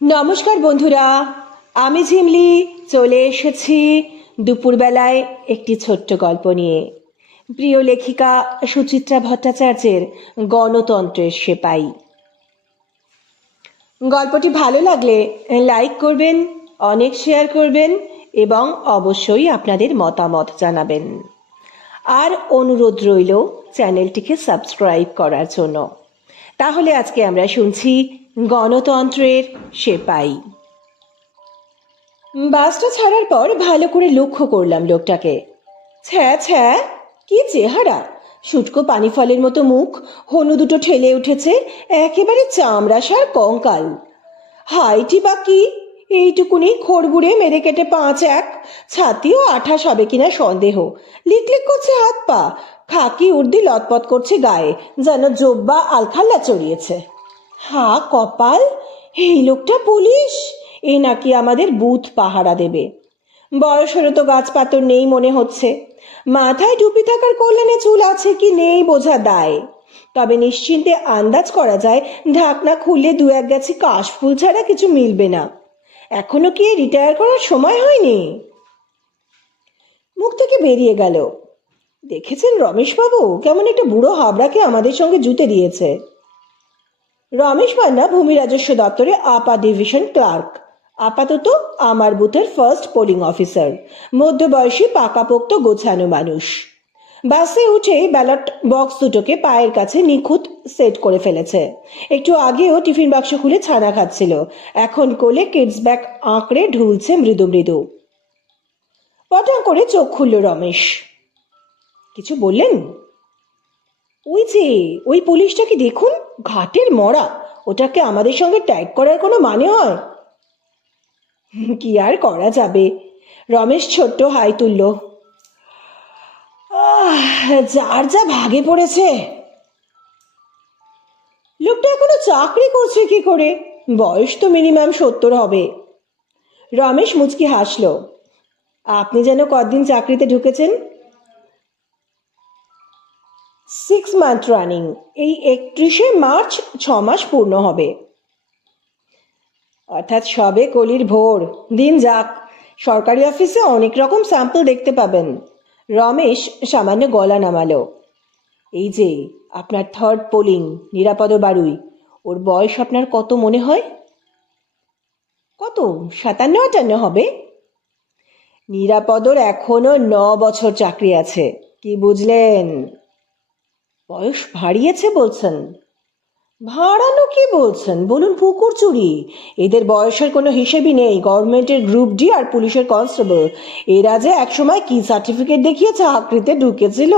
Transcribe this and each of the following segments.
নমস্কার বন্ধুরা, আমি ঝিমলি চলে এসেছি দুপুরবেলায় একটি ছোট্ট গল্প নিয়ে। প্রিয় লেখিকা সুচিত্রা ভট্টাচার্যের গণতন্ত্রের সেপাই। গল্পটি ভালো লাগলে লাইক করবেন, অনেক শেয়ার করবেন এবং অবশ্যই আপনাদের মতামত জানাবেন। আর অনুরোধ রইল চ্যানেলটিকে সাবস্ক্রাইব করার জন্য। তাহলে আজকে আমরা শুনছি গণতন্ত্রের সেপাই। বাসটা ছাড়ার পর ভালো করে লক্ষ্য করলাম লোকটাকে। ছ্যা ছ্যা, কি চেহারা! শুটকো পানি ফলের মতো মুখ, হনু দুটো ঠেলে উঠেছে, একেবারে চামড়াসার কঙ্কাল। হাইটি বা কি, এইটুকুনি খড়বুড়ে মেরে কেটে 5-1, ছাতিও 28 হবে কিনা সন্দেহ। লিকলিক করছে হাত পা, খাকি উর্দি লটপট করছে গায়ে, যেন জোব্বা আলখাল্লা চড়িয়েছে। হা কপাল, এই লোকটা পুলিশ! এ নাকি আমাদের বুথ পাহারা দেবে। বয়সেরও তো গাছপাতর নেই মনে হচ্ছে। মাথায় টুপি থাকার কল্যাণে চুল আছে কি নেই বোঝা দায়। তবে নিশ্চিন্তে আন্দাজ করা যায় ঢাকনা খুলে 2-1 গাছি কাশফুল ছাড়া কিছু মিলবে না। এখনো কি রিটায়ার করার সময় হয়নি? মুখ থেকে বেরিয়ে গেল, দেখেছেন রমেশবাবু কেমন একটা বুড়ো হাবড়াকে আমাদের সঙ্গে জুতে দিয়েছে। রমেশ মান্না ভূমি রাজস্ব দপ্তরে আপা ডিভিশন ক্লার্ক, আপাতত আমার বুথের ফার্স্ট পোলিং অফিসার, মধ্যবয়সী পাকাপোক্ত গোছানো মানুষ। বাসে উঠে ব্যালট বক্স দুটোকে পায়ের কাছে নিখুঁত সেট করে ফেলেছে। একটু আগেও টিফিন বাক্স খুলে ছানা খাচ্ছিল, এখন কোলে কিডস ব্যাগ আঁকড়ে ঢুলছে মৃদু মৃদু। পটাং করে চোখ খুলল রমেশ। কিছু বললেন? ওই যে ওই পুলিশটাকে দেখুন, ঘাটের মরা, ওটাকে আমাদের সঙ্গে ট্যাগ করার কোনো মানে হয়? কি আর করা যাবে। রমেশ ছোট্ট হাই তুলল। যার যা ভাগে পড়েছে। লোকটা এখনো চাকরি করছে কি করে? বয়স তো মিনিমাম 70 হবে। রমেশ মুচকি হাসল। আপনি যেন কতদিন চাকরিতে ঢুকেছেন? 6 মান্থ রানিং, এই 31শে মার্চ 6 মাস পূর্ণ হবে। অর্থাৎ সবে কলির ভোর। দিন যাক, সরকারি অফিসে অনেক রকম স্যাম্পল দেখতে পাবেন। রমেশ সামান্য গলা নামালো। এই যে আপনার থার্ড পোলিং, নিরাপদ বাড়ুই, ওর বয়স আপনার কত মনে হয়? কত, 57-58 হবে? নিরাপদর এখনো 9 বছর চাকরি আছে। কি বুঝলেন? বয়স ভারিয়েছে বলছেন? ভাড়ানো কি বলছেন বলুন? পুকুর চুরি, এদের বয়সের কোনো হিসেবই নেই। গভর্নমেন্টের গ্রুপ ডি আর পুলিশের কনস্টেবল, এরা যে একসময় কি সার্টিফিকেট দেখিয়ে চাকরিতে ঢুকেছিল।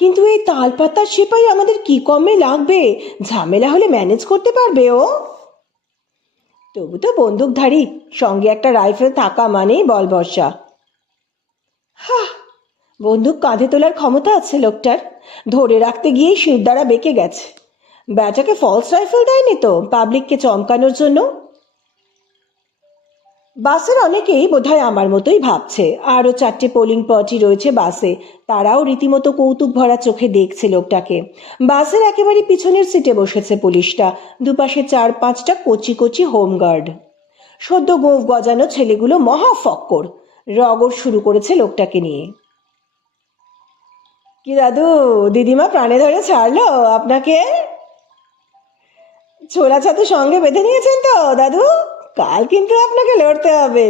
কিন্তু এই তালপাতার সেপাই আমাদের কি কমে লাগবে? ঝামেলা হলে ম্যানেজ করতে পারবে ও। তবু তো বন্দুকধারী, সঙ্গে একটা রাইফেল থাকা মানেই বল ভরসা। বন্দুক কাঁধে তোলার ক্ষমতা আছে লোকটার, ধরে রাখতে গিয়েই শিরদাঁড়া বেঁকে গেছে। ব্যাটাকে ফলস রাইফেল দেয়নি তো পাবলিককে চমকানোর জন্য? বাসের অনেকেই বোধহয় আমার মতোই ভাবছে। আরও 4টে পোলিং পার্টি রয়েছে বাসে, তারাও রীতিমতো কৌতুক ভরা চোখে দেখছে লোকটাকে। বাসের একেবারে পিছনের সিটে বসেছে পুলিশটা, দুপাশে 4-5টা কচি কচি হোমগার্ড। সদ্য গোঁফ গজানো ছেলেগুলো মহা ফক্কর, রগর শুরু করেছে লোকটাকে নিয়ে। কি দাদু, দিদিমা প্রাণে ধরে ছাড়লো আপনাকে? ছোলা ছাতু সঙ্গে বেঁধে নিয়েছেন তো দাদু? কাল কিন্তু আপনাকে লড়তে হবে।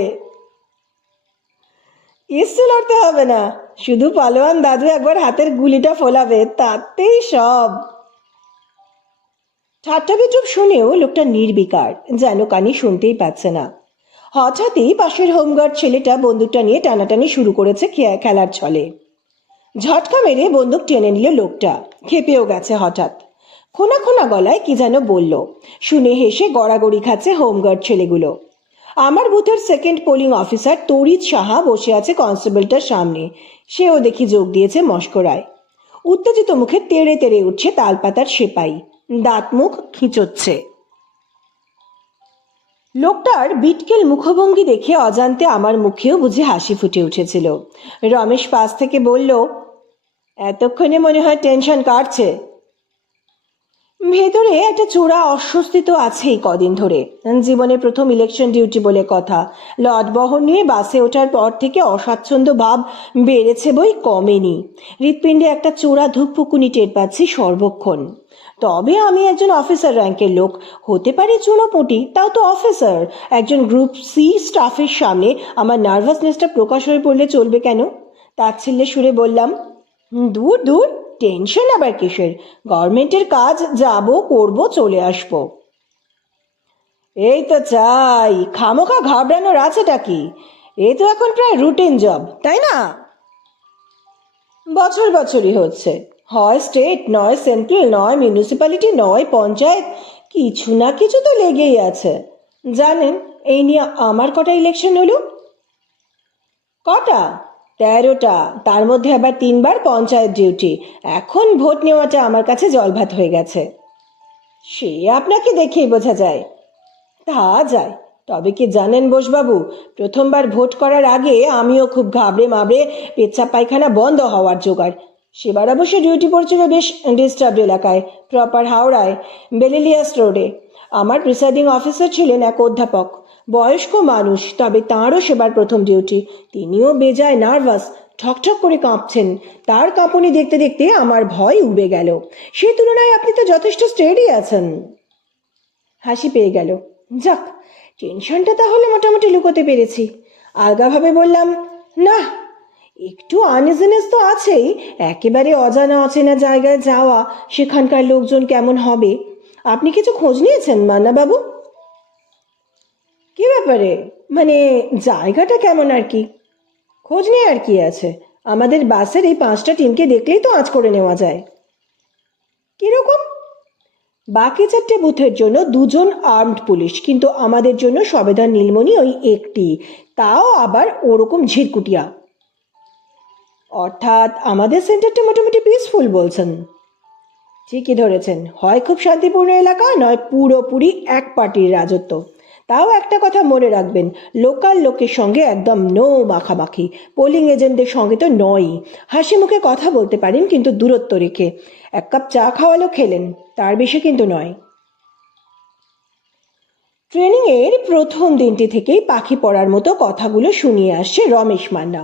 কিচ্ছু লড়তে হবে না, শুধু পালোয়ান দাদু একবার হাতের গুলিটা ফোলাবে, তাতেই সব। ঠাট্টা বিদ্রুপ শুনেও লোকটা নির্বিকার, যেন কানি শুনতেই পাচ্ছে না। হঠাৎই পাশের হোমগার্ড ছেলেটা বন্দুকটা নিয়ে টানাটানি শুরু করেছে খেলার ছলে। ঝটকা মেরে বন্দুক টেনে নিল লোকটা, খেপেও গেছে হঠাৎ। খোনা খোনা গলায় কি যেন বলল, শুনে হেসে গড়াগড়ি খাচ্ছে হোমগার্ড ছেলেগুলো। আমার বুথের সেকেন্ড পোলিং অফিসার তরিৎ সাহা বসে আছে কনস্টেবলটার সামনে, সেও দেখি যোগ দিয়েছে মস্করায়। উত্তেজিত মুখে তেড়ে তেড়ে উঠছে তালপাতার সেপাই, দাঁত মুখ খিঁচোচ্ছে। লোকটার বিটকেল মুখভঙ্গি দেখে অজান্তে আমার মুখেও বুঝি হাসি ফুটে উঠেছিল। রমেশ পাশ থেকে বলল, এতক্ষণে মনে হয় টেনশন কাটছে। ভেতরে একটা চোরা অস্বস্তি তো আছেই কদিন ধরে। জীবনের প্রথম ইলেকশন ডিউটি বলে কথা। লটবহর নিয়ে বাসে ওঠার পর থেকে অস্বাচ্ছন্দ্য ভাব বেড়েছে বই কমেনি। হৃৎপিণ্ডে একটা চোরা ধুকপুকুনি টের পাচ্ছি সর্বক্ষণ। তবে আমি একজন অফিসার র্যাঙ্কের লোক, হতে পারি চুনোপুঁটি, তাও তো অফিসার। একজন গ্রুপ সি স্টাফের সামনে আমার নার্ভাসনেসটা প্রকাশ হয়ে পড়লে চলবে কেন? তাচ্ছিল্যে সুরে বললাম, দূর দূর, টেনশন আবার কিসের? গভর্নমেন্টের কাজ, যাব, করব, চলে আসব। এই তো চাই, খামোখা ঘাবড়ানোর আছেটা কি? এ তো এখন প্রায় রুটিন জব, তাই না? বছর বছরই হচ্ছে। হয় স্টেট, নয় সেন্ট্রাল, নয় মিউনিসিপ্যালিটি, নয় পঞ্চায়েত, কিছু না কিছু তো লেগেই আছে। জানেন এই নিয়ে আমার কটা ইলেকশন হলো? কটা? 13টা। তার মধ্যে আবার 3বার পঞ্চায়েত ডিউটি। এখন ভোট নেওয়াটা আমার কাছে জলভাত হয়ে গেছে। সে আপনাকে দেখেই বোঝা যায়। তা যায়। তবে কি জানেন বোসবাবু, প্রথমবার ভোট করার আগে আমিও খুব ঘাবড়ে মাবড়ে, পেচ্ছাপ পায়খানা বন্ধ হওয়ার জোগাড়। সেবার অবশ্য ডিউটি পড়ছিল বেশ ডিস্টার্বড এলাকায়, প্রপার হাওড়ায়, বেলিলিয়াস রোডে। আমার প্রিসাইডিং অফিসার ছিলেন এক অধ্যাপক, বয়স্ক মানুষ, তবে তাঁরও সেবার প্রথম ডিউটি। তিনিও বেজায় নার্ভাস, ঠকঠক করে কাঁপছেন। তার কাঁপুনি দেখতে দেখতে আমার ভয় উবে গেল। সেই তুলনায় আপনি তো যথেষ্ট স্টেডি আছেন। হাসি পেয়ে গেল। যাক, টেনশনটা তাহলে মোটামুটি লুকোতে পেরেছি। আলগাভাবে বললাম, না, একটু আনইজিনেস তো আছেই। একেবারে অজানা অচেনা জায়গায় যাওয়া, সেখানকার লোকজন কেমন হবে। আপনি কিছু খোঁজ নিয়েছেন মান্নাবাবু? কি ব্যাপারে? মানে জায়গাটা কেমন আর কি? খোঁজ নিয়ে আর কি আছে? আমাদের বাসের এই 5টা টিমকে দেখলেই তো আঁচ করে নেওয়া যায়। কিরকম? বাকি 4টে বুথের জন্য 2জন আর্মড পুলিশ, কিন্তু আমাদের জন্য সবেদার নীলমণি ওই একটি, তাও আবার ওরকম ঝিরকুটিয়া। অর্থাৎ আমাদের সেন্টারটা মোটামুটি পিসফুল বলছেন? ঠিকই ধরেছেন, হয় খুব শান্তিপূর্ণ এলাকা, নয় পুরোপুরি এক পার্টির রাজত্ব। তাও একটা কথা মনে রাখবেন, লোকাল লোকের সঙ্গে একদম নো মাখামাখি। পোলিং এজেন্টদের সঙ্গে তো নয়ই। হাসি মুখে কথা বলতে পারেন, কিন্তু দূরত্ব রেখে। 1 কাপ চা খাওয়ালো খেলেন, তার বেশি কিন্তু নয়। ট্রেনিংয়ের প্রথম দিনটি থেকেই পাখি পড়ার মতো কথাগুলো শুনিয়ে আসছে রমেশ মান্না।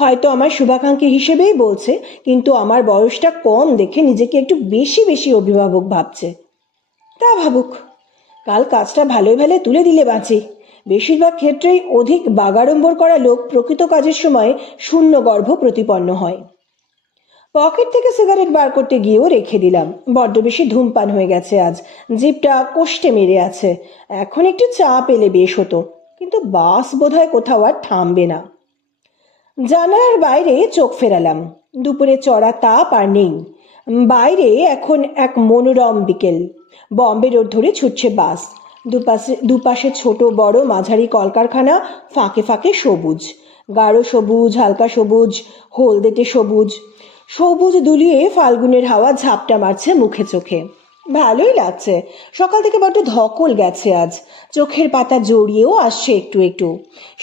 হয়তো আমার শুভাকাঙ্ক্ষী হিসেবেই বলছে, কিন্তু আমার বয়সটা কম দেখে নিজেকে একটু বেশি বেশি অভিভাবক ভাবছে। তা ভাবুক, কাল কাজটা ভালোই ভালো তুলে দিলে বাঁচি। বেশিরভাগ ক্ষেত্রেই অধিক বাগাড়ম্বর করা লোক প্রকৃত কাজের সময় শূন্য গর্ভ প্রতিপন্ন হয়। পকেট থেকে সিগারেট বার করতে গিয়েও রেখে দিলাম। বড্ড বেশি ধূমপান হয়ে গেছে আজ, জিভটা কোষ্ঠে মেরে আছে। এখন একটু চা পেলে বেশ হতো, কিন্তু বাস বোধহয় কোথাও আর থামবে না। জানালার বাইরে চোখ ফেরালাম। দুপুরে চড়া তাপ আর নেই। বাইরে এখন এক মনোরম বিকেল। বম্বে রোড ধরে ছুটছে বাস। দুপাশে ছোট বড় মাঝারি কলকারখানা, ফাঁকে ফাঁকে সবুজ, গাঢ় সবুজ, হালকা সবুজ, হলদেটে সবুজ। সবুজ দুলিয়ে ফাল্গুনের হাওয়া ঝাপটা মারছে মুখে চোখে। ভালোই লাগছে। সকাল থেকে বড্ড ধকল গেছে আজ। চোখের পাতা জড়িয়েও আসছে একটু একটু।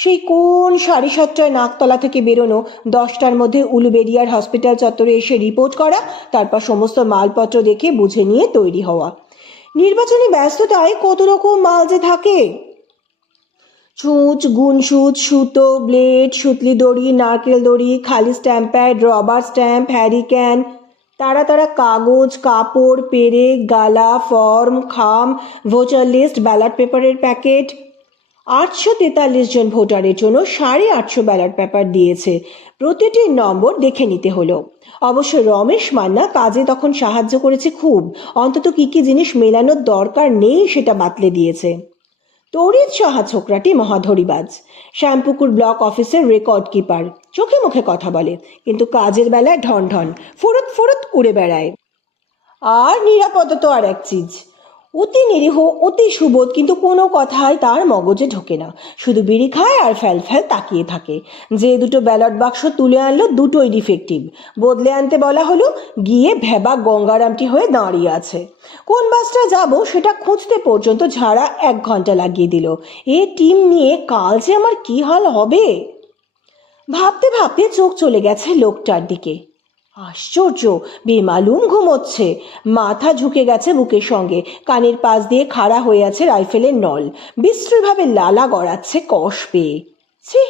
সেই কোন 7:30টায় নাকতলা থেকে বেরোনো, 10টার মধ্যে উলুবেড়িয়ার হসপিটাল চত্বরে এসে রিপোর্ট করা, তারপর সমস্ত মালপত্র দেখে বুঝে নিয়ে তৈরি হওয়া। নির্বাচনী ব্যস্ততায় কত রকম মাল যে থাকে। ছুঁচ, গুনসুচ, সুতো, ব্লেড, সুতলি দড়ি, নারকেল দড়ি, খালি স্ট্যাম্প প্যাড, রবার স্ট্যাম্প, হ্যারিক্যান, তারা তারা কাগজ, কাপড়, পেরেক, গালা, ফর্ম, খাম, ভোটার লিস্ট, ব্যালট পেপারের প্যাকেট। 843 জন ভোটারের জন্য 850 ব্যালট পেপার দিয়েছে। প্রতিটির নম্বর দেখে নিতে হলো। অবশ্য রমেশ মান্না কাজে তখন সাহায্য করেছে খুব। অন্তত কি কি জিনিস মেলানোর দরকার নেই সেটা বাতলে দিয়েছে। তড়িৎ সাহা ছোকরাটি মহাধরিবাজ। শ্যামপুকুর ব্লক অফিসের রেকর্ড কিপার। চোখে মুখে কথা বলে, কিন্তু কাজের বেলায় ঢন ঢন ফুরুত ফুরুত উড়ে বেড়ায়। আর নিরাপত্তা তো আর এক চিজ। অতি নিরীহ, অতি সুবোধ, কিন্তু কোনো কথাই তার মগজে ঢোকে না। শুধু বিড়ি খায় আর ফ্যাল ফ্যাল তাকিয়ে থাকে। যে 2টো ব্যালট বাক্স তুলে আনলো, 2টোই ডিফেক্টিভ। বদলে আনতে বলা হলো, গিয়ে ভেবা গঙ্গারামটি হয়ে দাঁড়িয়ে আছে। কোন বাসটা যাব সেটা খুঁজতে পর্যন্ত ঝাড়া 1 ঘন্টা লাগিয়ে দিল। এ টিম নিয়ে কাল যে আমার কি হাল হবে। ভাবতে ভাবতে চোখ চলে গেছে লোকটার দিকে। আশ্চর্য, বেমালুম ঘুমোচ্ছে। মাথা ঝুঁকে গেছে বুকের সঙ্গে, কানের পাশ দিয়ে খাড়া হয়ে আছে রাইফেলের নল, বিশ্রীভাবে লালা গড়াচ্ছে কষ পেয়ে। ছি!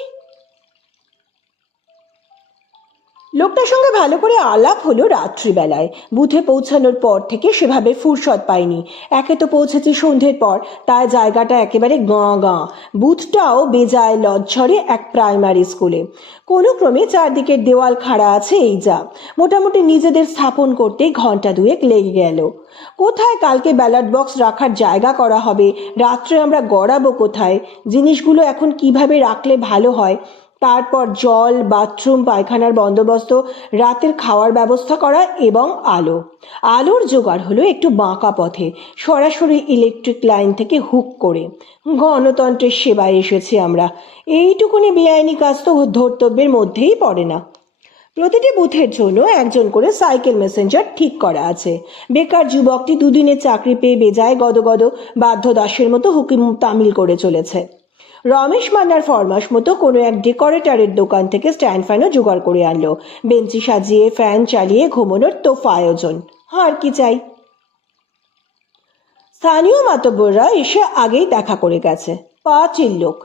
লোকটার সঙ্গে ভালো করে আলাপ হলো রাত্রিবেলায়। বুথে পৌঁছানোর পর থেকে সেভাবে ফুরসত পাইনি। একে তো পৌঁছেছি সন্ধ্যের পর, তাই জায়গাটা একেবারে গাঁ গাঁ। বুথটাও বেজায় লজ্জরে এক প্রাইমারি স্কুলে। কোনো ক্রমে চারদিকের দেওয়াল খাড়া আছে, এই যা। মোটামুটি নিজেদের স্থাপন করতে ঘন্টা দুয়েক লেগে গেল। কোথায় কালকে ব্যালট বক্স রাখার জায়গা করা হবে, রাত্রে আমরা গড়াবো কোথায়, জিনিসগুলো এখন কিভাবে রাখলে ভালো হয়, তারপর জল, বাথরুম, পায়খানার বন্দোবস্ত, রাতের খাওয়ার ব্যবস্থা করা এবং আলোর জোগাড় হলো একটু বাঁকা পথে, সরাসরি ইলেকট্রিক লাইন থেকে হুক করে। গণতন্ত্রের সেবায় এসেছি আমরা। এইটুকুনি বেআইনি কাজ তো ধর্তব্যের মধ্যেই পড়ে না। প্রতিটি বুথের জন্য একজন করে সাইকেল মেসেঞ্জার ঠিক করা আছে। বেকার যুবকটি দুদিনের চাকরি পেয়ে বেজায় গদগদ বাধ্য দাসের মতো হুকিম তামিল করে চলেছে। রমেশ মান্নার ফরমাস মতো কোনো এক ডেকোরেটরের দোকান থেকে স্ট্যান্ড ফ্যানও জোগাড় করে আনলো। বেঞ্চি সাজিয়ে ফ্যান চালিয়ে ঘুমানোর তোফা আয়োজন। আর কি চাই? স্থানীয় মাতব্বররা এসে আগেই দেখা করে গেছে। পাঁচিল লোক,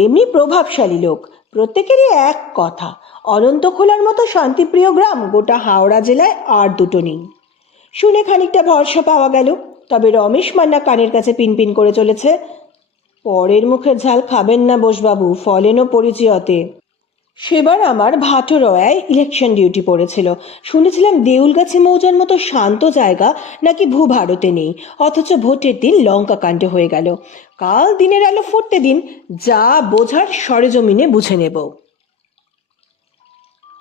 এমনি প্রভাবশালী লোক। প্রত্যেকেরই এক কথা, অনন্তখোলার মতো শান্তিপ্রিয় গ্রাম গোটা হাওড়া জেলায় আর দুটো নেই। শুনে খানিকটা ভরসা পাওয়া গেল। তবে রমেশ মান্না কানের কাছে পিনপিন করে চলেছে, পরের মুখের ঝাল খাবেন না বোসবাবু, ফলেনও পরিচয়তে। সেবার আমার ভাটোরয়ায় ইলেকশন ডিউটি পড়েছিল। শুনেছিলাম দেউলগাছি মৌজার মতো শান্ত জায়গা নাকি ভূভারতে নেই, অথচ ভোটের দিন লঙ্কা কাণ্ড হয়ে গেল। কাল দিনের আলো ফুটতে দিন, যা বোঝার সরেজমিনে বুঝে নেব।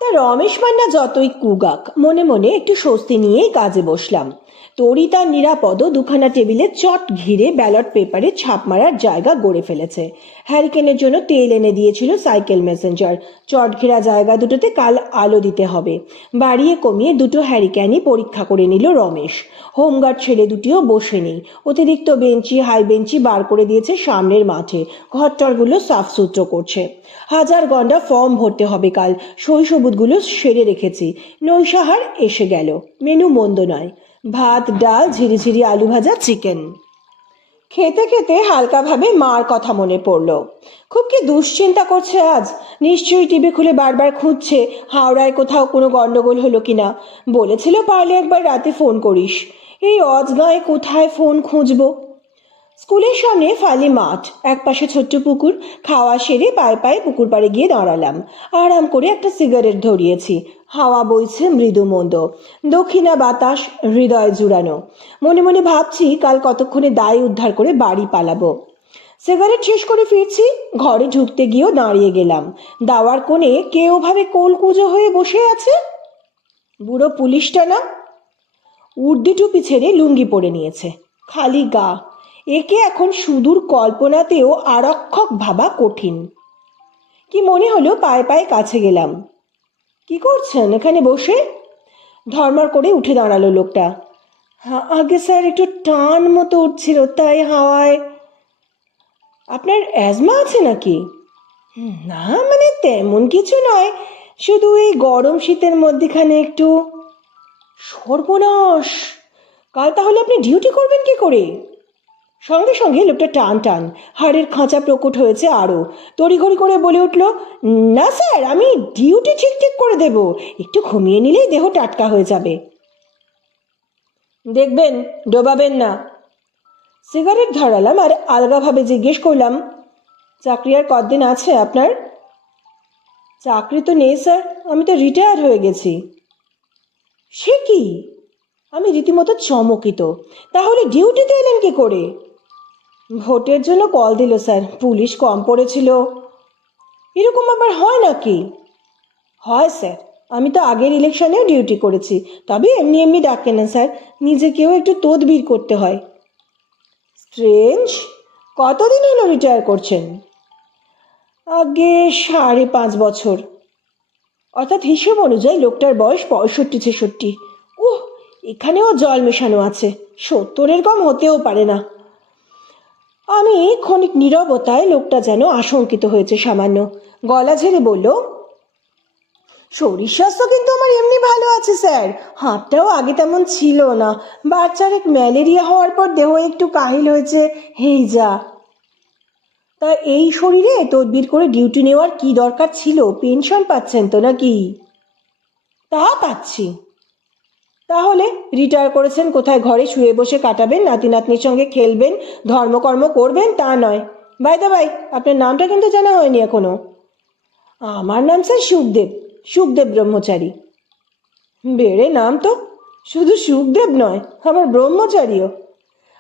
তা রমেশ মান্না যতই কুগাক, মনে মনে একটু স্বস্তি নিয়েই কাজে বসলাম। তরি তার নিরাপদ দুখানা টেবিলে চট ঘিরে ব্যালট পেপারে ছাপ মারার জায়গা গড়ে ফেলেছে। হ্যারিকেনের জন্য তেল এনে দিয়েছিল সাইকেল মেসেঞ্জার। চট ঘেরা জায়গা দুটোতে কাল আলো দিতে হবে। বাড়িয়ে কমিয়ে দুটো হ্যারিকেনই পরীক্ষা করে নিল রমেশ। হোমগার্ড ছেলে দুটিও বসে নেই। অতিরিক্ত বেঞ্চি, হাই বেঞ্চি বার করে দিয়েছে সামনের মাঠে। ঘরটরগুলো সাফসুতরো করছে। হাজার গন্ডা ফর্ম ভরতে হবে কাল। সইসবুতগুলো সেরে রেখেছি। নৈশাহার এসে গেল। মেনু মন্দ নয়, ভাত, ডাল, ঝিরিঝিরি আলু ভাজা, চিকেন। খেতে খেতে হালকাভাবে মার কথা মনে পড়ল। খুব কি দুশ্চিন্তা করছে আজ। নিশ্চয়ই টিভি খুলে বারবার খুঁজছে হাওড়ায় কোথাও কোনো গন্ডগোল হলো কিনা। বলেছিল পারলে একবার রাতে ফোন করিস। এই অজগাঁয়ে কোথায় ফোন খুঁজবো? স্কুলের সামনে ফালি মাঠ, একপাশে ছোট্ট পুকুর। খাওয়া সেরে পায়ে পায়ে পুকুর পাড়ে গিয়ে দাঁড়ালাম। আরাম করে একটা সিগারেট ধরিয়েছি। হাওয়া বইছে মৃদু মন্দ, দক্ষিণা বাতাস হৃদয় জুড়ানো। মনে মনে ভাবছি কাল কতক্ষণে দায় উদ্ধার করে বাড়ি পালাবো। সিগারেট শেষ করে ফিরছি, ঘরে ঢুকতে গিয়েও দাঁড়িয়ে গেলাম। দাওয়ার কোণে কে ওভাবে কোলকুজো হয়ে বসে আছে? বুড়ো পুলিশটা না? উর্দি টুপি ছেড়ে লুঙ্গি পরে নিয়েছে, খালি গা। একে এখন সুদূর কল্পনাতেও আরক্ষক ভাবা কঠিন। কি মনে হলো পায়ে পায়ে কাছে গেলাম। কি করছেন এখানে বসে? ধর্মর করে উঠে দাঁড়ালো লোকটা। আগে স্যার একটু টান মতো উঠছিল, তাই হাওয়ায়। আপনার অ্যাজমা আছে নাকি? না মানে তেমন কিছু নয়, শুধু এই গরম শীতের মধ্যেখানে একটু। সর্বনাশ! কাল তাহলে আপনি ডিউটি করবেন কি করে? সঙ্গে সঙ্গে লোকটা টান টান, হাড়ের খাঁচা প্রকট হয়েছে আরো। তড়িঘড়ি করে বলে উঠল, না স্যার, আমি ডিউটি ঠিক ঠিক করে দেব। একটু ঘুমিয়ে নিলেই দেহ টাটকা হয়ে যাবে। দেখবেন ডোবাবেন না। সিগারেট ধরালাম আর আলগাভাবে জিজ্ঞেস করলাম, চাকরি আর কতদিন আছে আপনার? চাকরি তো নেই স্যার, আমি তো রিটায়ার হয়ে গেছি। সে কি? আমি রীতিমতো চমকিত। তাহলে ডিউটিতে এলেন কি করে? ভোটের জন্য কল দিল স্যার, পুলিশ কম পড়েছিল। এরকম আবার হয় নাকি? হয় স্যার, আমি তো আগের ইলেকশনেও ডিউটি করেছি, তবে এমনি এমনি ডাকে না স্যার, নিজেকেও একটু তদবির করতে হয়। স্ট্রেঞ্জ। কতদিন হলো রিটায়ার করছেন? আগে 5.5 বছর। অর্থাৎ হিসেব অনুযায়ী লোকটার বয়স 65-66। এখানেও জল মেশানো আছে, 70-এর কম হতেও পারে না। আমি ক্ষণিক নীরবতায় লোকটা যেন আশঙ্কিত হয়েছে সামান্য। গলা ঝেড়ে বলল, শরীর স্বাস্থ্য কিন্তু আমার এমনি ভালো আছে স্যার, হাতটাও আগে তেমন ছিল না, বাচ্চার এক ম্যালেরিয়া হওয়ার পর দেহ একটু কাহিল হয়েছে, এই যা। তা এই শরীরে তদবির করে ডিউটি নেওয়ার কি দরকার ছিল? পেনশন পাচ্ছেন তো নাকি? তা পাচ্ছি। তাহলে রিটায়ার করেছেন কোথায়? ঘরে শুয়ে বসে কাটাবেন, নাতি নাতনির সঙ্গে খেলবেন, ধর্মকর্ম করবেন তা নয়। বাই দা বাই, আপনার নামটা কিন্তু জানা হয়নি এখনো। আমার নাম স্যার সুখদেব, সুখদেব ব্রহ্মচারী। বেড়ে নাম তো, শুধু সুখদেব নয়, আবার ব্রহ্মচারীও।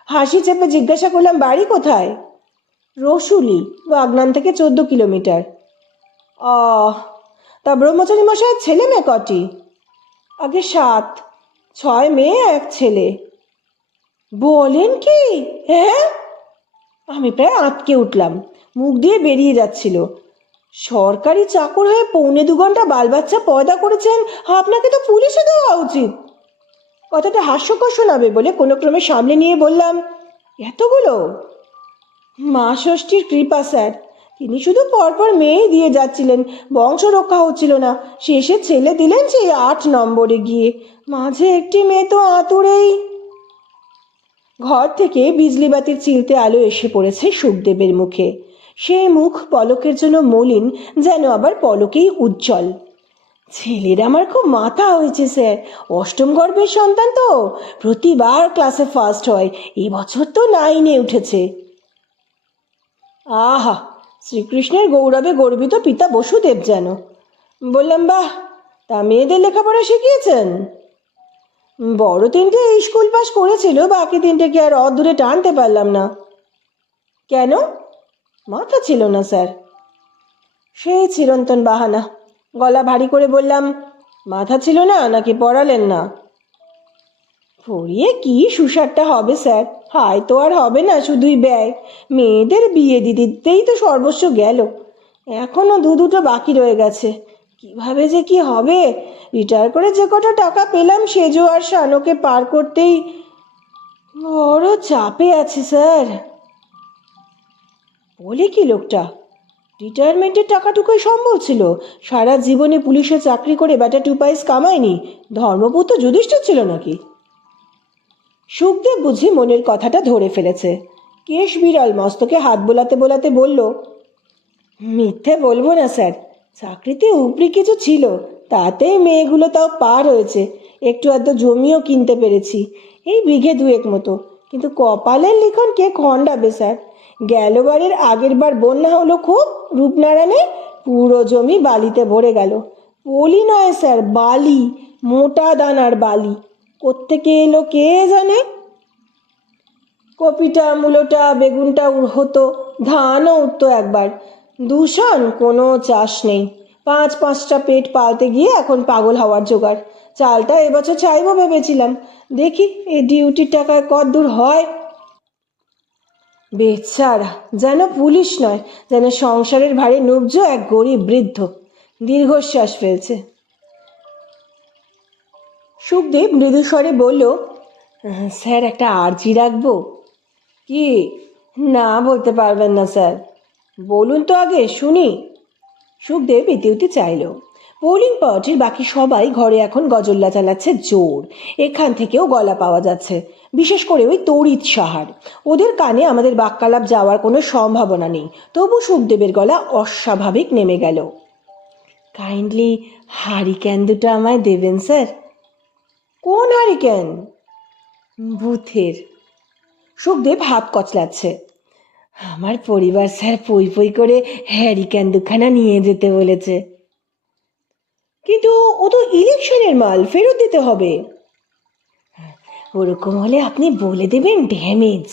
হাসি চেপে জিজ্ঞাসা করলাম, বাড়ি কোথায়? রসুলি, বাগনান থেকে 14 কিলোমিটার। আহ, তা ব্রহ্মচারী মশাইয়ের ছেলে মেয়ে কটি? আগে 7, 6 মেয়ে 1 ছেলে। বলেন কি? হ্যাঁ, আমি প্রায় আঁতকে উঠলাম, মুখ দিয়ে বেরিয়ে যাচ্ছিল। সরকারি চাকর হয়ে 1.25 ঘন্টা বালবাচ্চা পয়দা করেছেন, আপনাকে তো পুলিশে দেওয়া উচিত। কথাটা হাস্যকর শোনাবে বলে কোনো ক্রমে সামনে নিয়ে বললাম, এতগুলো? মা ষষ্ঠীর কৃপা স্যার, তিনি শুধু পরপর মেয়েই দিয়ে যাচ্ছিলেন, বংশ রক্ষা হচ্ছিল না। শেষে ছেলে দিলেন সেই 8 নম্বরে গিয়ে, মাঝে একটি মেয়ে তো আতুরেই। ঘর থেকে বিজলি বাতির চিলতে আলো এসে পড়েছে সুখদেবের মুখে। সে মুখ পলকের জন্য মলিন, যেন আবার পলকেই উজ্জ্বল। ছেলের আমার খুব মাথা হয়েছে স্যার, 8ম গর্ভের সন্তান তো, প্রতিবার ক্লাসে ফার্স্ট হয়, এবছর তো 9-এ উঠেছে। আহা, শ্রীকৃষ্ণের গৌরবে গর্বিত পিতা বসুদেব যেন। বললাম, বাহ, তা মেয়েদের লেখাপড়া শিখিয়েছেন? বড় 3টে স্কুল পাস করেছিল, বাকি 3টেকে আর অদূরে টানতে পারলাম না। কেন? মাথা ছিল না স্যার। সেই চিরন্তন বাহানা। গলা ভারী করে বললাম, মাথা ছিল না নাকি পড়ালেন না? পড়িয়ে কি সুসারটা হবে স্যার, হায় তো আর হবে না, শুধুই ব্যয়। মেয়েদের বিয়ে দিতেই তো সর্বস্ব গেল, এখনো 2-2টো বাকি রয়ে গেছে। কিভাবে যে কি হবে? রিটায়ার করে যে কটা টাকা পেলাম সেজো আর শানোকে পার করতেই বড় চাপে আছে স্যার। বলে কি লোকটা? রিটায়ারমেন্টের টাকাটুকুই সম্ভব ছিল? সারা জীবনে পুলিশে চাকরি করে বেটা 2 পয়সা কামায়নি? ধর্মপুত্র যুধিষ্ঠির ছিল নাকি? সুখদেব বুঝি মনের কথাটা ধরে ফেলেছে। কেশ বিড়াল মস্তকে হাত বোলাতে বোলাতে বলল, মিথ্যে বলবো না স্যার, চাকরিতে উপরি কিছু ছিল, তাতেই মেয়েগুলো তাও পার হয়েছে। একটু আধটু জমিও কিনতে পেরেছি, এই বিঘে 2 মতো। কিন্তু কপালের লিখন কে খণ্ডাবে স্যার? গেল বারের আগের বার বন্যা হলো খুব, রূপনারায়ণে পুরো জমি বালিতে ভরে গেল। পলি নয় স্যার, বালি, মোটা দানার বালি। কোত্থেকে এলো কে জানে। কপিটা, মূলোটা, বেগুনটা হতো, ধানও উঠতো একবার। দূষণ, কোনো চাষ নেই। 5-5টা পেট পালতে গিয়ে এখন পাগল হওয়ার জোগাড়। চালটা এবছর চাইবো ভেবেছিলাম, দেখি এই ডিউটির টাকায় কত দূর হয়। বেচারা, যেন পুলিশ নয়, যেন সংসারের ভারে নুব্জ এক গরিব বৃদ্ধ। দীর্ঘশ্বাস ফেলছে। সুখদেব মৃদুস্বরে বলল, স্যার একটা আর্জি রাখবো। কি? না বলতে পারবেন না স্যার। বলুন তো আগে শুনি। সুখদেব ইতিউতি চাইল। পোলিং পার্টির বাকি সবাই ঘরে এখন গজল্লা চালাচ্ছে জোর, এখান থেকেও গলা পাওয়া যাচ্ছে, বিশেষ করে ওই তড়িৎ সাহার। ওদের কানে আমাদের বাক্যালাপ যাওয়ার কোনো সম্ভাবনা নেই, তবু সুখদেবের গলা অস্বাভাবিক নেমে গেল। কাইন্ডলি হারিকেন 2টা আমায় দেবেন স্যার। কোন হারিকেন? বুথের। সুখদেব হাত কচলাচ্ছে। আমার পরিবার স্যার পই পই করে হ্যারিকেন 2খানা নিয়ে যেতে বলেছে। কিন্তু ও তো ইলেকশনের মাল, ফেরত দিতে হবে। ওরকম হলে আপনি বলে দেবেন ড্যামেজ।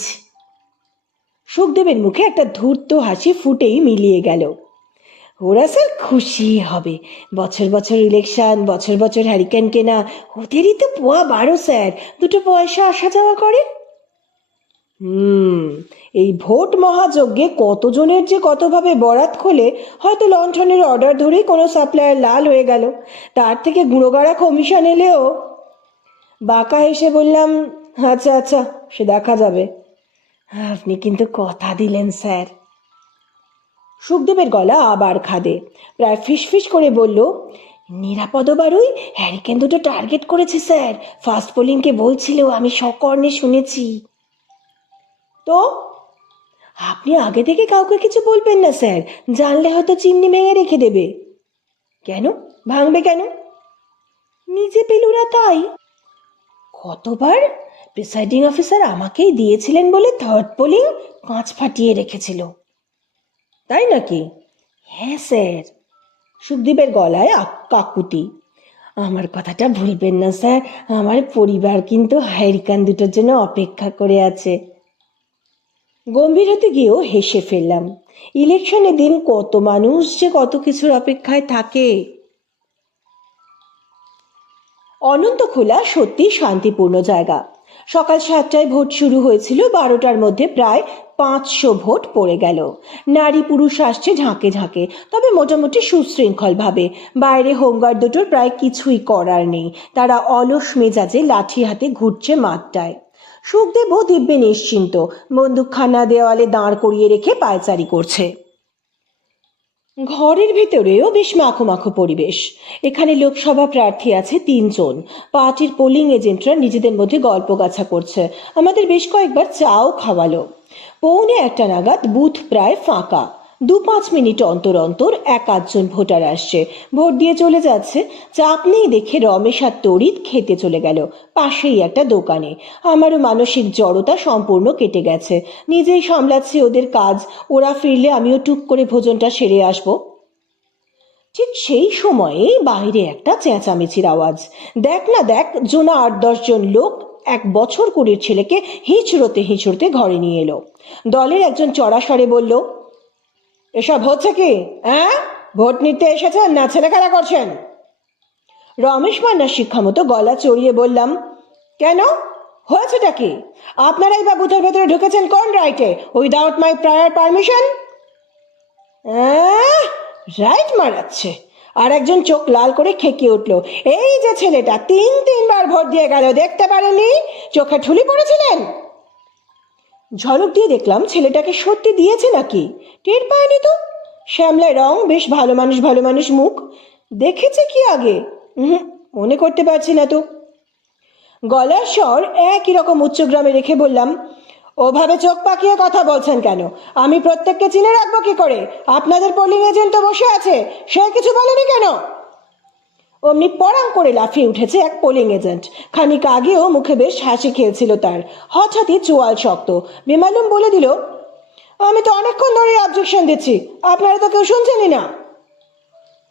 সুখদেবের মুখে একটা ধূর্ত হাসি ফুটেই মিলিয়ে গেল। ওরা স্যার খুশি হবে, বছর বছর ইলেকশন, বছর বছর হ্যারিকেন কেনা, ওদেরই তো পোয়া 12 স্যার, 2টো পয়সা আসা যাওয়া করে। এই ভোট মহাযজ্ঞে কতজনের যে কতভাবে বরাত খোলে, হয়তো লণ্ঠনের অর্ডার ধরেই কোনো সাপ্লায়ার লাল হয়ে গেল, তার থেকে গুঁড়োগাড়া কমিশন এলেও। বাঁকা হেসে বললাম, আচ্ছা আচ্ছা, সে দেখা যাবে। আপনি কিন্তু কথা দিলেন স্যার। সুখদেবের গলা আবার খাদে, প্রায় ফিসফিস করে বলল, নিরাপদ বাড়ুই হ্যারিকেন দুটো টার্গেট করেছে স্যার। ফার্স্ট পোলিংকে বলছিল, আমি সকর্ণে শুনেছি। তো আপনি আগে থেকে কাউকে কিছু বলবেন না স্যার, জানলে হয়তো চিমনি ভেঙে রেখে দেবে। কেন ভাঙবে কেন? নিজে পেলুরা তাই। কতবার প্রিসাইডিং অফিসার আমাকেই দিয়েছিলেন বলে থার্ড পোলিং কাঁচ ফাটিয়ে রেখেছিল। তাই নাকি? হ্যাঁ স্যার। সুখদীপের গলায় কাকুতি। আমার কথাটা ভুলবেন না স্যার, আমার পরিবার কিন্তু হ্যারিকেন দুটোর জন্য অপেক্ষা করে আছে। গম্ভীর হতে গিয়েও হেসে ফেললাম। ইলেকশনের দিন কত মানুষ যে কত কিছুর অপেক্ষায় থাকে। অনন্তখোলা সত্যি শান্তিপূর্ণ জায়গা। সকাল 7টায় ভোট শুরু হয়েছিল, 12টার মধ্যে প্রায় 500 ভোট পড়ে গেল। নারী পুরুষ আসছে ঝাঁকে ঝাঁকে, তবে মোটামুটি সুশৃঙ্খল ভাবে। বাইরে হোমগার্ড দুটোর প্রায় কিছুই করার নেই, তারা অলস মেজাজে লাঠি হাতে ঘুরছে মাঠটায়। সুখদেবও দিব্যে নিশ্চিন্ত, বন্দুকখানা দেওয়ালে দাঁড় করিয়ে রেখে পায়চারি করছে। ঘরের ভেতরেও বেশ মাখো মাখো পরিবেশ। এখানে লোকসভা প্রার্থী আছে 3 জন। পার্টির পোলিং এজেন্টরা নিজেদের মধ্যে গল্পগাছা করছে। আমাদের বেশ কয়েকবার চাও খাওয়ালো। 1:45 নাগাদ বুথ প্রায় ফাঁকা। 2-5 মিনিট অন্তর অন্তর 1-8 জন ভোটার আসছে, ভোট দিয়ে চলে যাচ্ছে। চাপ নেই দেখে রমেশ আর তড়িৎ খেতে চলে গেল পাশেই একটা দোকানে। আমারও মানসিক জড়তা সম্পূর্ণ কেটে গেছে। নিজেই সামলাচ্ছি ওদের কাজ, ওরা ফিরলে আমিও টুক করে ভোজনটা সেরে আসব। ঠিক সেই সময়ে বাইরে একটা চেঁচামেচির আওয়াজ। দেখ না দেখ, জোনা 8-10 জন লোক 1 বছর কুড়ির ছেলেকে হিঁচড়তে হিঁচড়তে ঘরে নিয়ে এলো। দলের একজন চড়া স্বরে বলল, এসব হচ্ছে কি? হ্যাঁ, ভোট নিতে এসেছেন না ছেলে খেলা করছেন? রমেশ মান্নার শিক্ষা মতো গলা চড়িয়ে বললাম, কেন, হয়েছেটা কি? আপনারাই বা বুথের ভেতরে ঢুকেছেন কোন রাইটে, without my prior permission? Right মারাচ্ছে। আর একজন চোখ লাল করে খেকিয়ে উঠল, এই যে ছেলেটা 3-3বার ভোট দিয়ে গেল, দেখতে পারেননি? চোখে ঠুলি পড়েছিলেন? ঝলক দিয়ে দেখলাম ছেলেটাকে সত্যি দিয়েছে নাকি। টের পায়নি তো। শ্যামলায় রং, বেশ ভালো মানুষ মুখ। দেখেছে কি আগে? মনে করতে পারছি না তো। গলার স্বর একই রকম উচ্চগ্রামে রেখে বললাম, ওভাবে চোখ পাকিয়ে কথা বলছেন কেন? আমি প্রত্যেককে চিনে রাখবো কি করে? আপনাদের পোলিং এজেন্ট তো বসে আছে, সে কিছু বলেনি কেন? অমনি পড়াং করে লাফিয়ে উঠেছে এক পোলিং এজেন্ট। খানিক আগেও মুখে বেশ হাসি খেয়েছিল তার, হঠাৎই চোয়াল শক্ত। বেমালুম বলে দিল, আমি তো অনেকক্ষণ ধরে অবজেকশন দিচ্ছি, আপনারা তো কেউ শুনছেনই না।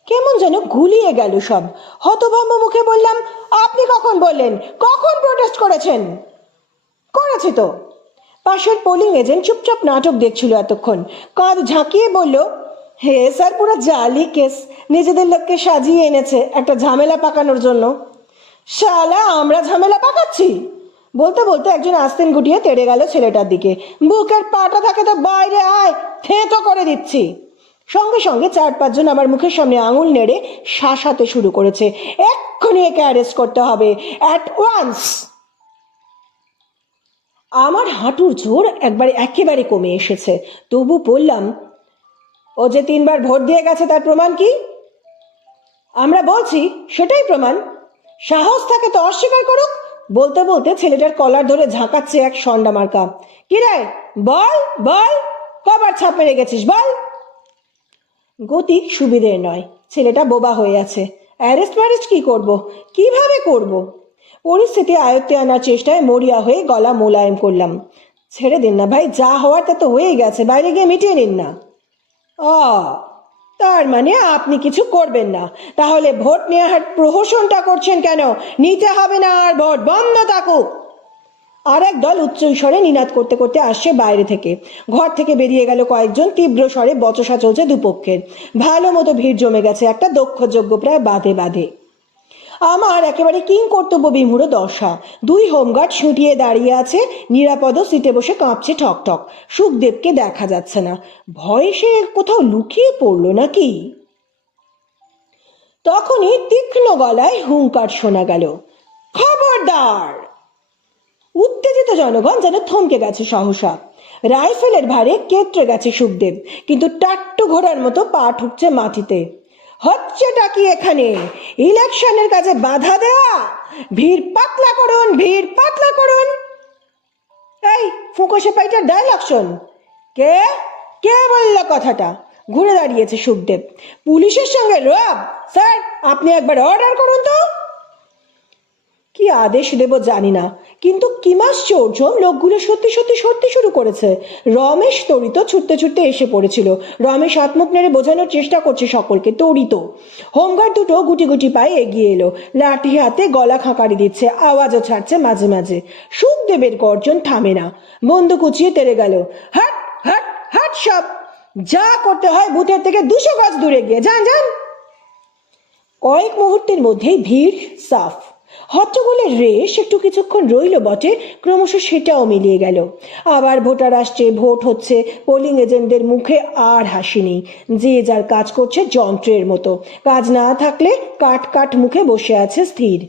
কেমন যেন গুলিয়ে গেল সব। হতভম্ব মুখে বললাম, আপনি কখন বললেন? কখন প্রোটেস্ট করেছেন? করেছি তো। পাশের পোলিং এজেন্ট চুপচাপ নাটক দেখছিল এতক্ষণ। কাঁধ ঝাঁকিয়ে বলল, হে স্যার, পুরো জালি কেস, নিজেদের লোককে সাজিয়ে এনেছে একটা ঝামেলা পাকানোর জন্য। শালা, আমরা ঝামেলা পাকাচ্ছি? বলতে বলতে একজন আস্তেন গুটিয়ে তেড়ে গেল ছেলেটার দিকে। বুকের পাটা থাকে তো বাইরে আয়, থেঁতো করে দিচ্ছি। সঙ্গে সঙ্গে 4-5 জন আমার মুখের সামনে আঙুল নেড়ে শাসাতে শুরু করেছে, এক্ষুনি একে অ্যারেস্ট করতে হবে, অ্যাট ওয়ান্স। আমার হাঁটুর জোর একেবারে কমে এসেছে, তবু বললাম, ও যে 3বার ভোট দিয়ে গেছে তার প্রমাণ কি? আমরা বলছি সেটাই প্রমাণ। সাহস থাকে তো অস্বীকার করুক। বলতে বলতে ছেলেটার কলার ধরে ঝাঁকাচ্ছে এক সন্ডা মার্কা। কি রে, বল বল, কবার ছাপ মেরে গেছিস বল। গতিক সুবিধের নয়, ছেলেটা বোবা হয়ে আছে। অ্যারেস্ট কি করব, কিভাবে করব? পরিস্থিতি আয়ত্তে আনার চেষ্টায় মরিয়া হয়ে গলা মোলায়েম করলাম, ছেড়ে দিন না ভাই, যা হওয়ার তা তো হয়েই গেছে, বাইরে গিয়ে মিটিয়ে নিন না। তার মানে আপনি কিছু করবেন না? তাহলে ভোট নেওয়ার প্রহসনটা করছেন কেন? নিতে হবে না আর, ভোট বন্ধ থাকুক। আর এক দল উচ্চ স্বরে নিনাদ করতে করতে আসছে বাইরে থেকে। ঘর থেকে বেরিয়ে গেল কয়েকজন, তীব্র স্বরে বচসা চলছে দুপক্ষের। ভালো মতো ভিড় জমে গেছে একটা দক্ষযজ্ঞ প্রায় বাঁধে বাঁধে। আমার একেবারে কিং কর্তব্য বিমূঢ় দশা। 2 হোমগার্ড ছুটিয়ে দাঁড়িয়ে আছে, নিরাপদ সিটে বসে কাঁপছে ঠক ঠক। সুখদেবকে দেখা যাচ্ছে না, ভয়ে সে কোথাও লুকিয়ে পড়ল নাকি। তখনই তীক্ষ্ণ গলায় হুঙ্কার শোনা গেল, খবরদার! উত্তেজিত জনগণ যেন থমকে গেছে সহসা। রাইফেলের ভারে কেটে গেছে সুখদেব, কিন্তু টাট্টু ঘোড়ার মতো পা ঠুকছে মাটিতে। হচ্ছেটা কি এখানে? ইলেকশনের কাজে বাধা দেওয়া? ভিড় পাতলা করুন, ভিড় পাতলা করুন। এই ফুঁকো সেপাইটার ডায়লগ শোন। কে কে বলল কথাটা? ঘুরে দাঁড়িয়েছে সুখদেব। পুলিশের সঙ্গে রব? স্যার, আপনি একবার অর্ডার করুন তো। কি আদেশ দেব জানি না, কিন্তু কিমাশ্চর্য, লোকগুলো সত্যি সত্যি সত্যি শুরু করেছে। রমেশ তরিত ছুটতে ছুটতে এসে পড়েছিল। রমেশ হাত মুখ নেড়ে বোঝানোর চেষ্টা করছে সকলকে, তরিত। হোমগার্ড দুটো গুটি গুটি পায়ে এগিয়ে এলো, লাঠি হাতে গলা খাঁকারি দিচ্ছে, আওয়াজও ছাড়ছে মাঝে মাঝে। সুখদেবের গর্জন থামে না, বন্দুক উঁচিয়ে তেড়ে গেল। হাট হাট হাট সব! যা করতে হয় বুথের থেকে 200 গজ দূরে গিয়ে যান যান। কয়েক মুহূর্তের মধ্যেই ভিড় সাফ। হট্টগোলের রেশ একটু কিছুক্ষণ রইল বটে, ক্রমশ সেটাও মিলিয়ে গেল। আবার ভোটার আসছে, ভোট হচ্ছে, পোলিং এজেন্টদের মুখে আর হাসি নেই। যে যার কাজ করছে যন্ত্রের মতো, কাজ না থাকলে কাট কাট মুখে বসে আছে স্থির।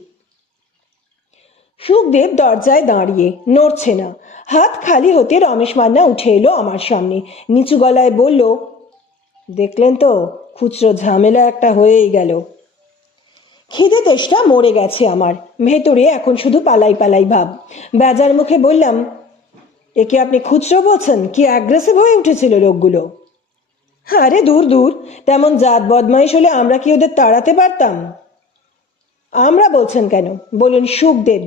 সুখদেব দরজায় দাঁড়িয়ে, নড়ছে না। হাত খালি হতে রমেশ মান্না উঠে এলো আমার সামনে, নিচু গলায় বলল, দেখলেন তো, খুচরো ঝামেলা একটা হয়েই গেল। খিদে তেষ্টা মরে গেছে আমার, ভেতরে এখন শুধু পালাই পালাই ভাব। বেজার মুখে বললাম, একে আপনি খুচরো বলছেন? কি অ্যাগ্রেসিভ হয়ে উঠেছিল লোকগুলো? আরে দূর দূর, তেমন জাত বদমাইশ হলে আমরা কি ওদের তাড়াতে পারতাম? আমরা বলছেন কেন বলুন সুখদেব?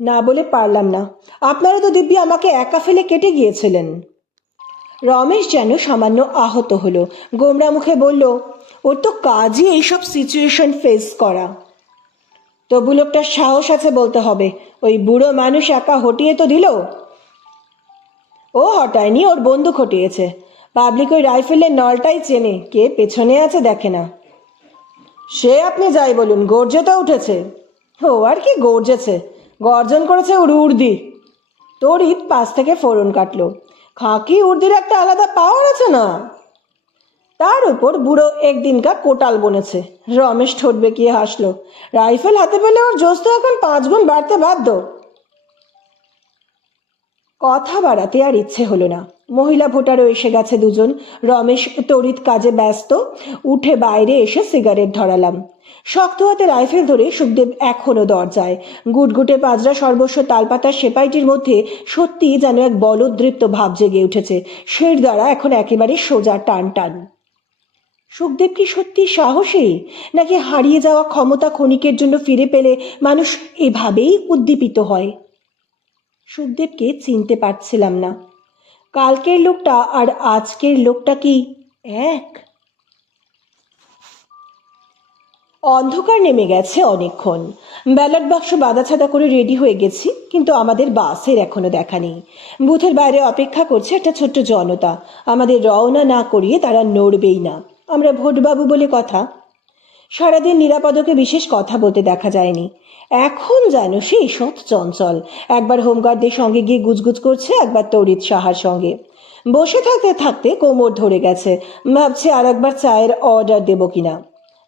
না বলে পারলাম না। আপনারা তো দিব্যি আমাকে একা ফেলে কেটে গিয়েছিলেন। রমেশ যেন সামান্য আহত হলো, গোমরা মুখে বলল, ওর তো কাজই এইসব সিচুয়েশন ফেস করা। তবু লোকটার সাহস আছে বলতে হবে। ওই বুড়ো মানুষ একা হটিয়ে তো দিল। ও হটায়নি, ওর বন্দুক হটিয়েছে। পাবলিক ওই রাইফেলের নলটাই চেনে, কে পেছনে আছে দেখে না। সে আপনি যাই বলুন, গর্জে তো উঠেছে। ও আর কি গর্জেছে, গর্জন করেছে ওর উর্দি। তড়িৎ পাশ থেকে ফোড়ন কাটলো। খাকি উর্দির একটা আলাদা পাওয়ার আছে না? তার উপর বুড়ো একদিনকা কোটাল বনেছে। রমেশ ঠোঁট বেঁকিয়ে হাসলো। রাইফেল হাতে পেলে ওর জোশ তো এখন 5 গুণ বাড়তে বাধ্য। কথা বাড়াতে আর ইচ্ছে হলো না। মহিলা ভোটারও এসে গেছে 2 জন। রমেশ তড়িৎ কাজে ব্যস্ত। উঠে বাইরে এসে সিগারেট ধরালাম। শক্ত হাতে রাইফেল ধরে সুখদেব এখনো দরজায়। গুটগুটে পাজরা সর্বস্ব তালপাতার সেপাইটির মধ্যে সত্যি যেন এক বলদৃপ্ত ভাব জেগে উঠেছে। সের দ্বারা এখন একেবারে সোজা টান টান। সুখদেব কি সত্যি সাহসী, নাকি হারিয়ে যাওয়া ক্ষমতা ক্ষণিকের জন্য ফিরে পেলে মানুষ এভাবেই উদ্দীপিত হয়? সুখদেবকে চিনতে পারছিলাম না। কালকের লোকটা আর আজকের লোকটা কি এক? অন্ধকার নেমে গেছে অনেকক্ষণ। ব্যালট বাক্স বাঁধাছাদা করে রেডি হয়ে গেছি, কিন্তু আমাদের বাসের এখনো দেখা নেই। বুথের বাইরে অপেক্ষা করছে একটা ছোট্ট জনতা। আমাদের রওনা না করিয়ে তারা নড়বেই না। আমরা ভোটবাবু বলে কথা। সারাদিন নিরাপদকে বিশেষ কথা বলতে দেখা যায়নি। এখন যেন সে ঈষৎ চঞ্চল। একবার হোমগার্ডদের সঙ্গে গিয়ে গুজগুজ করছে, একবার তড়িৎ সাহার সঙ্গে। বসে থাকতে থাকতে কোমর ধরে গেছে, ভাবছে আর একবার চায়ের অর্ডার দেব কিনা।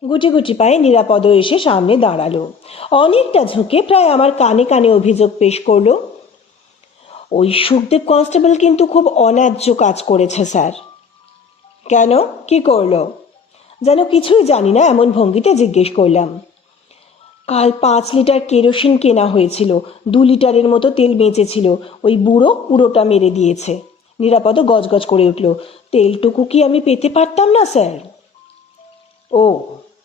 গুটি গুটি পায়ে নিরাপদ এসে সামনে দাঁড়ালো। অনেকটা ঝুঁকে প্রায় আমার কানে কানে অভিযোগ পেশ করলো, ওই সুখদেব কনস্টেবল কিন্তু খুব অন্যায্য কাজ করেছে স্যার। কেন, কি করলো? যেন কিছুই জানি না এমন ভঙ্গিতে জিজ্ঞেস করলাম। কাল 5 লিটার কেরোসিন কেনা হয়েছিল, 2 লিটারের মতো তেল বেঁচেছিল, ওই বুড়ো পুরোটা মেরে দিয়েছে। নিরাপদ গজগজ করে উঠল, তেলটুকু কি আমি পেতে পারতাম না স্যার? ও,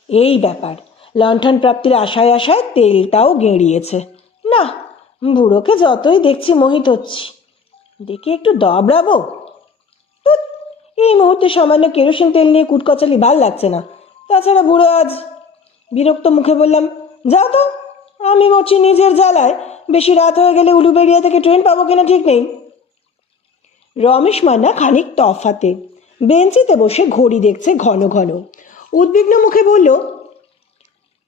এই ব্যাপার। লণ্ঠন প্রাপ্তির আশায় আশায় তেলটাও গেঁড়িয়েছে। না, বুড়োকে যতই দেখছি মোহিত হচ্ছি। দেখে একটু দবড়াবো। এই মুহূর্তে সামান্য কেরোসিন তেল নিয়ে কুটকচালি ভাল লাগছে না। তাছাড়া বুড়ো আজ। বিরক্ত মুখে বললাম, যাও তো, আমি মরছি নিজের জ্বালায়। বেশি রাত হয়ে গেলে উলুবেড়িয়া থেকে ট্রেন পাবো কিনা ঠিক নেই। রমেশ মান্না খানিক তফাতে বেঞ্চিতে বসে ঘড়ি দেখছে ঘন ঘন। উদ্বিগ্ন মুখে বলল,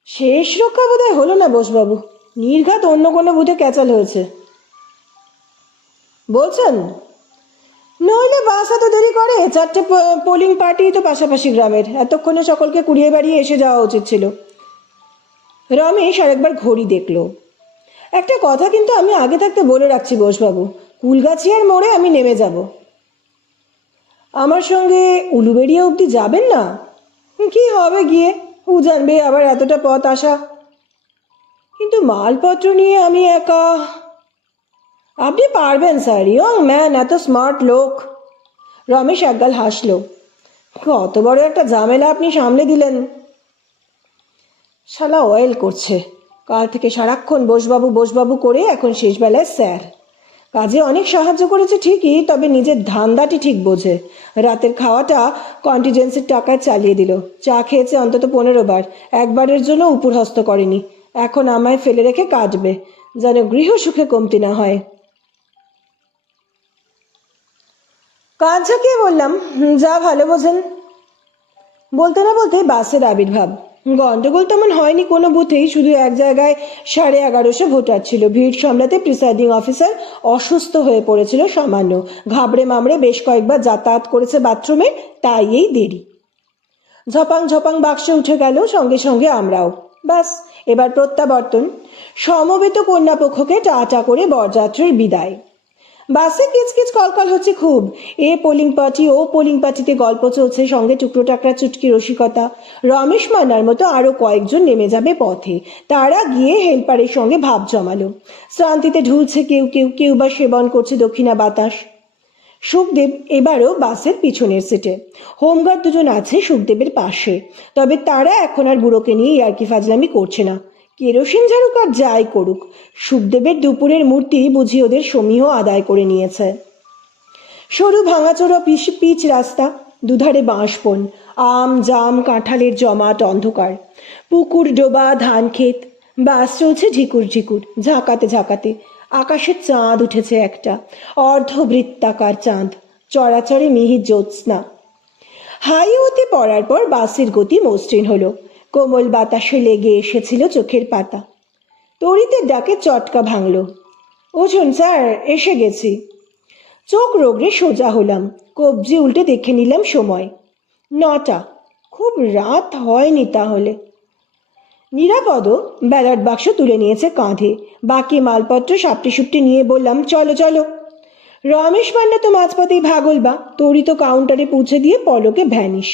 শেষ রক্ষা বোধহয় হলো না বোসবাবু, নির্ঘাত অন্য কোনো বুথে ক্যাচাল হয়েছে বলছেন। নইলে বাস এত দেরি করে? 4টে পোলিং পার্টি তো পাশাপাশি গ্রামের, এতক্ষণে সকলকে কুড়িয়ে বাড়িয়ে এসে যাওয়া উচিত ছিল। রমেশ আরেকবার ঘড়ি দেখল। একটা কথা কিন্তু আমি আগে থাকতে বলে রাখছি বোসবাবু, কুলগাছিয়ার মোড়ে আমি নেমে যাব। আমার সঙ্গে উলুবেড়িয়া অবধি যাবেন না? কি হবে গিয়ে, জানবে আবার এতটা পথ আসা। কিন্তু মালপত্র নিয়ে আমি একা। আপনি পারবেন স্যার, ইয়ং ম্যান, এত স্মার্ট লোক। রমেশ একগাল হাসল। কত বড় একটা ঝামেলা আপনি সামলে দিলেন। শালা অয়েল করছে, কাল থেকে সারাক্ষণ বসবাবু বসবাবু করে এখন শেষবেলায় স্যার। কাজে অনেক সাহায্য করেছে ঠিকই, তবে নিজের ধান্দাটি ঠিক বোঝে। রাতের খাওয়াটা কন্টিজেন্সির টাকায় চালিয়ে দিল। চা খেয়েছে অন্তত 15 বার, একবারের জন্য উপরহস্ত করেনি। এখন আমায় ফেলে রেখে কাটবে, যেন গৃহ সুখে কমতি না হয়। কাজ ঝাঁকিয়ে বললাম, যা ভালো বোঝেন। বলতে না বলতে বাসের আবির্ভাব। গন্ডগোল তেমন হয়নি কোনো বুথেই, শুধু এক জায়গায় 11:30 ভোটার ছিল। ভিড় সামলাতে প্রিসাইডিং অফিসার অসুস্থ হয়ে পড়েছিল সামান্য। ঘাবড়ে মামড়ে বেশ কয়েকবার যাতায়াত করেছে বাথরুমে, তাই এই দেরি। ঝপাং ঝপাং বাক্সে উঠে গেল, সঙ্গে সঙ্গে আমরাও। ব্যাস, এবার প্রত্যাবর্তন। সমবেত কন্যাপক্ষকে টাটা করে বরযাত্রীর বিদায়। বাসে কিচকিচ কলকল হচ্ছে খুব। এ পোলিং পার্টি ও পোলিং পার্টিতে গল্প চলছে, সঙ্গে টুকরো টাকরা চুটকি রসিকতা। রমেশ মান্নার মতো আরো কয়েকজন নেমে যাবে পথে। তারা গিয়ে হেল্পারের সঙ্গে ভাব জমালো। শ্রান্তিতে ঢুলছে কেউ কেউ, কেউ বা সেবন করছে দক্ষিণা বাতাস। সুখদেব এবারও বাসের পিছনের সিটে। হোমগার্ড দুজন আছে সুখদেবের পাশে, তবে তারা এখন আর বুড়োকে নিয়ে ইয়ার্কি ফাজলামি করছে না। কেরোসিন ঝাড়ুক আর যাই করুক, সুখদেবের দুপুরের মূর্তি বুঝি ওদের সমীহ আদায় করে নিয়েছে। সরু ভাঙাচোরা পিচ রাস্তা, দুধারে বাঁশবন, আম জাম কাঁঠালের জমাট অন্ধকার, পুকুর ডোবা ধান ক্ষেত। বাস চলছে ঝিকুর ঝিকুর, ঝাঁকাতে ঝাঁকাতে। আকাশে চাঁদ উঠেছে একটা, অর্ধবৃত্তাকার চাঁদ, চরাচরে মিহির জ্যোৎস্না। হাইওয়েতে পড়ার পর বাসের গতি মসৃণ হলো। কোমল বাতাসে লেগে এসেছিল চোখের পাতা। তড়িতের ডাকে চটকা ভাঙল। ওঠুন স্যার, এসে গেছি। চোখ রোগড়ে সোজা হলাম, কবজি উল্টে দেখে নিলাম সময়। 9টা। খুব রাত হয়নি তাহলে। নিরাপদ ব্যালট বাক্স তুলে নিয়েছে কাঁধে, বাকি মালপত্র সাপটি সুপটি নিয়ে বললাম, চলো চলো। রমেশ মান্না তো মাঝপথেই ভাগলবা, তড়িত কাউন্টারে পৌঁছে দিয়ে পলকে ভ্যানিশ।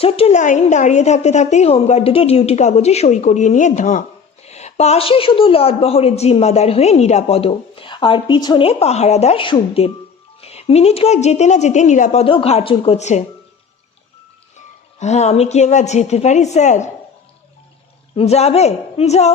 ছোট্ট লাইন দাঁড়িয়ে থাকতে থাকতেই হোমগার্ড দুটো ডিউটি কাগজে সই করিয়ে নিয়ে ধাঁ। পাশে শুধু লটবহরের জিম্মাদার হয়ে নিরাপদ, আর পিছনে পাহারাদার সুখদেব। মিনিট কয়েক যেতে না যেতে নিরাপদও ঘাড় চুল করছে। হ্যাঁ, আমি কি এবার যেতে পারি স্যার? যাবে, যাও।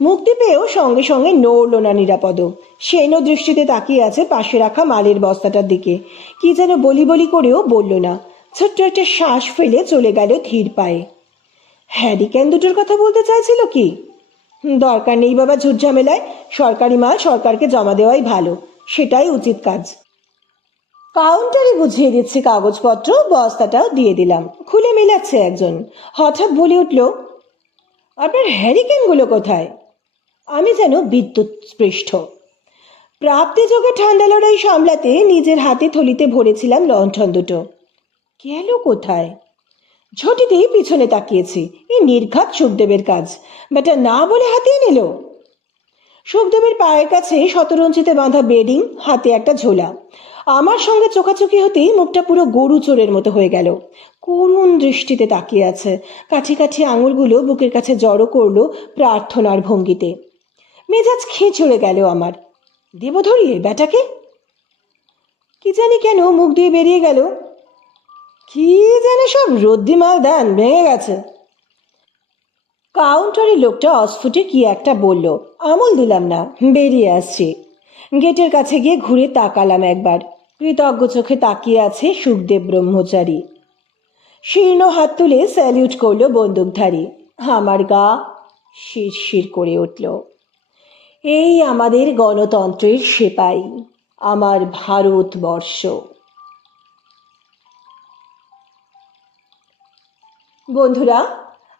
মুক্তি পেয়েও সঙ্গে সঙ্গে নড়ল না নিরাপদ। সেন দৃষ্টিতে তাকিয়ে আছে পাশে রাখা মালের বস্তাটার দিকে। কি যেন বলি বলি করেও বলল না। ছোট্ট একটা শ্বাস ফেলে চলে গেল ধীর পায়ে। হ্যারিকেন দুটোর কথা বলতে চাইছিল কি? দরকার নেই বাবা ঝুট ঝামেলায়। সরকারি মাল সরকারকে জমা দেওয়াই ভালো, সেটাই উচিত কাজ। কাউন্টারে বুঝিয়ে দিচ্ছি কাগজপত্র, বস্তাটাও দিয়ে দিলাম। খুলে মেলাচ্ছে একজন। হঠাৎ বলে উঠল, আপনার হ্যারিকেনগুলো কোথায়? আমি যেন বিদ্যুৎ স্পৃষ্ট। প্রাপ্তি যোগে ঠান্ডা লড়াই সামলাতে নিজের হাতে থলিতে ভরেছিলাম লণ্ঠন দুটো। গেল কোথায়? ঝটিতেই পিছনে তাকিয়েছি। এই নির্ঘাত সুখদেবের কাজ। বেটা না বলে হাতিয়ে নিল। সুখদেবের পায়ের কাছে শতরঞ্চিতে বাঁধা বেডিং, হাতে একটা ঝোলা। আমার সঙ্গে চোখাচোখি হতেই মুখটা পুরো গরু চোরের মতো হয়ে গেল। করুণ দৃষ্টিতে তাকিয়ে আছে। কাঠি কাঠি আঙুলগুলো বুকের কাছে জড়ো করলো প্রার্থনার ভঙ্গিতে। মেজাজ খিঁচড়ে গেল আমার। দেব ধরিয়ে বেটাকে? কি জানি কেন মুখ দিয়ে বেরিয়ে গেল, কি যেন সব রদ্দিমাল দেন, ভেঙে গেছে। কাউন্টারের লোকটা অস্ফুটে কি একটা বলল, আমল দিলাম না, বেরিয়ে আসছি। গেটের কাছে গিয়ে ঘুরে তাকালাম একবার। কৃতজ্ঞ চোখে তাকিয়ে আছে সুখদেব ব্রহ্মচারী। শীর্ণ হাত তুলে স্যালিউট করল বন্দুকধারী। আমার গা শিরশির করে উঠল। এই আমাদের গণতন্ত্রের সেপাই, আমার ভারতবর্ষ। বন্ধুরা,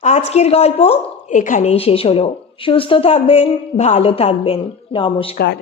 আজকের গল্প এখানেই শেষ হলো। সুস্থ থাকবেন, ভালো থাকবেন। নমস্কার।